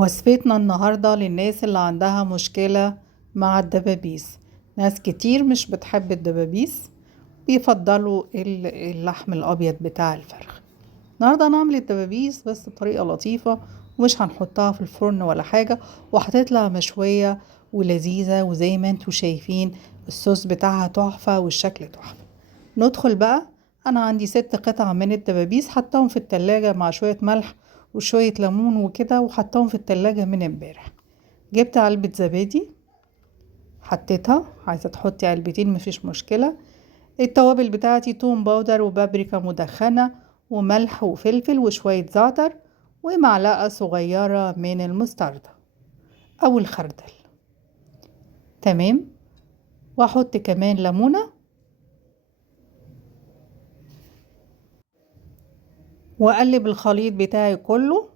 وصفتنا النهاردة للناس اللي عندها مشكلة مع الدبابيس. ناس كتير مش بتحب الدبابيس، بيفضلوا اللحم الأبيض بتاع الفرخ. النهاردة هنعمل الدبابيس بس بطريقة لطيفة، ومش هنحطها في الفرن ولا حاجة، وهتطلع مشوية ولذيذة، وزي ما انتوا شايفين الصوص بتاعها تحفة والشكل تحفة. ندخل بقى. انا عندي 6 قطع من الدبابيس، حطاهم في التلاجة مع شوية ملح وشوية ليمون وكده، وحطاهم في التلاجة من امبارح. جبت علبة زبادي حطيتها، عايزة تحطي علبتين مفيش مشكلة. التوابل بتاعتي توم باودر وبابريكا مدخنة وملح وفلفل وشوية زعتر ومعلقة صغيرة من المستردة او الخردل. تمام. واحط كمان ليمونة، واقلب الخليط بتاعي كله.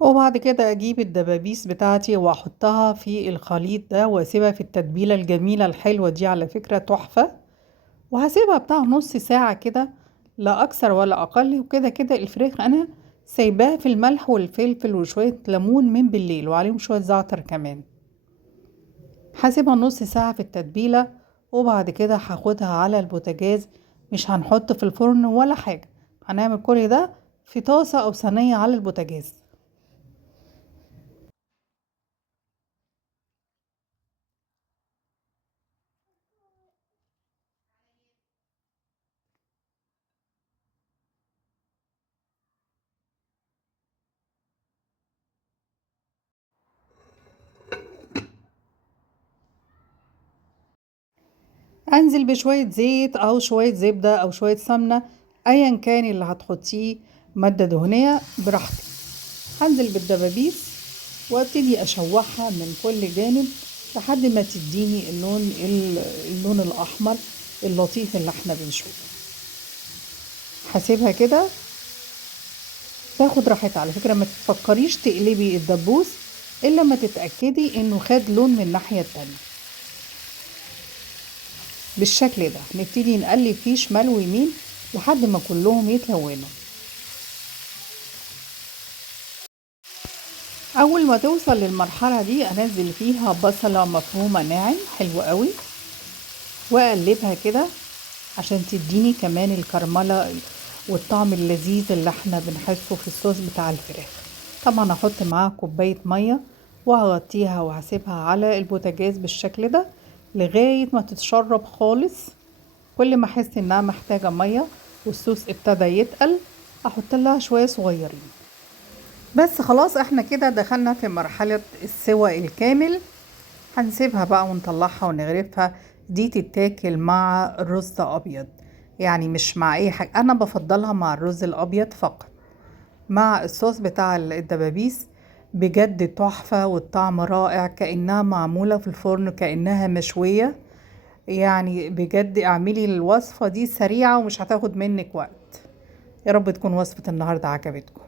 وبعد كده اجيب الدبابيس بتاعتي واحطها في الخليط ده، واسيبها في التتبيلة الجميلة الحلوة دي، على فكرة تحفة. وهسيبها بتاع نص ساعة كده، لا اكثر ولا اقل. وكده كده الفراخ انا سايباها في الملح والفلفل وشوية ليمون من بالليل، وعليهم شوية زعتر كمان. هسيبها نص ساعة في التتبيلة، وبعد كده هاخدها على البوتاجاز. مش هنحط في الفرن ولا حاجة، هنعمل كل ده في طاسة او صينية على البوتاجاز. انزل بشوية زيت او شوية زبدة او شوية سمنة، ايا كان اللي هتحطيه، مادة دهنية براحتك. هنزل بالدبابيس وابتدي اشوحها من كل جانب لحد ما تديني اللون الاحمر اللطيف اللي احنا بنشوفه. هسيبها كده تاخد راحتها. على فكرة ما تفكريش تقلبي الدبوس الا ما تتأكدي انه خد لون من الناحية التانية. بالشكل ده نبتدي نقلب فيه شمال ويمين لحد ما كلهم يتلونوا. اول ما توصل للمرحلة دي انزل فيها بصلة مفرومة ناعم حلو قوي، واقلبها كده عشان تديني كمان الكرملة والطعم اللذيذ اللي احنا بنحسه في الصوص بتاع الفراخ. طبعا هحط معاها كوباية مية وهغطيها وهسيبها على البوتاجاز بالشكل ده لغاية ما تتشرب خالص. كل ما احس انها محتاجة مية والصوص ابتدى يتقل، احط لها شوية صغيرين. بس خلاص احنا كده دخلنا في مرحلة السوى الكامل. هنسيبها بقى ونطلعها ونغرفها. دي تتاكل مع رز ابيض، يعني مش مع اي حاجة. انا بفضلها مع الرز الابيض فقط، مع الصوص بتاع الدبابيس. بجد تحفة والطعم رائع، كأنها معمولة في الفرن، كأنها مشوية. يعني بجد اعملي الوصفة دي سريعة ومش هتاخد منك وقت. يا رب تكون وصفة النهاردة عجبتكم.